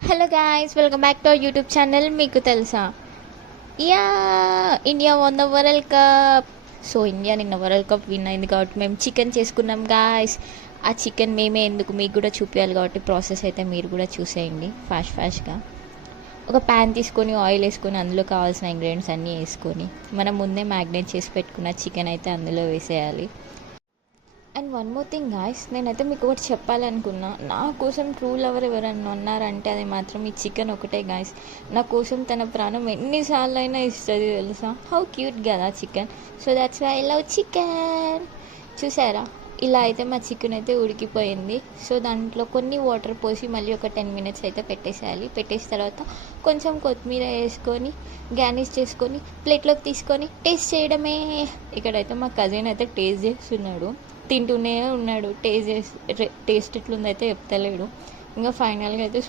Hello guys, welcome back to our YouTube channel. మీకు తెలుసా, yeah India one the world cup. So India నిన్న world cup win అయింది కాబట్టి మేము chicken చేసుకున్నాం గాయ్స్. ఆ చికెన్ మేమే ఎందుకు మీకు కూడా చూపించాలి కాబట్టి ప్రాసెస్ అయితే మీరు కూడా చూసేయండి ఫాస్ట్గా. ఒక ప్యాన్ తీసుకొని ఆయిల్ వేసుకొని అందులో కావాల్సిన ఇంగ్రీడియంట్స్ అన్నీ వేసుకొని మనం ముందే మ్యాగ్నేట్ చేసి పెట్టుకున్న చికెన్ అయితే అందులో వేసేయాలి. And one more thing guys, నేనైతే మీకు ఒకటి చెప్పాలనుకున్నా. నా కోసం ట్రూ లవర్ ఎవరన్నా ఉన్నారంటే అది మాత్రం ఈ చికెన్ ఒకటే గాయ్స్. నా కోసం తన ప్రాణం ఎన్నిసార్లు అయినా ఇస్తుంది తెలుసా. హౌ క్యూట్ కదా chicken. So that's why I love chicken. చూసారా, ఇలా అయితే మా చికెన్ అయితే ఉడికిపోయింది. సో దాంట్లో కొన్ని వాటర్ పోసి మళ్ళీ ఒక 10 minutes అయితే పెట్టేసేయాలి. పెట్టేసిన తర్వాత కొంచెం కొత్తిమీర వేసుకొని గార్నిష్ చేసుకొని ప్లేట్లోకి తీసుకొని టేస్ట్ చేయడమే. ఇక్కడైతే మా కజిన్ అయితే టేస్ట్ చేస్తున్నాడు, తింటూనే ఉన్నాడు. టేస్ట్ ఎట్లుందైతే చెప్తలేడు. ఇంకా ఫైనల్గా అయితే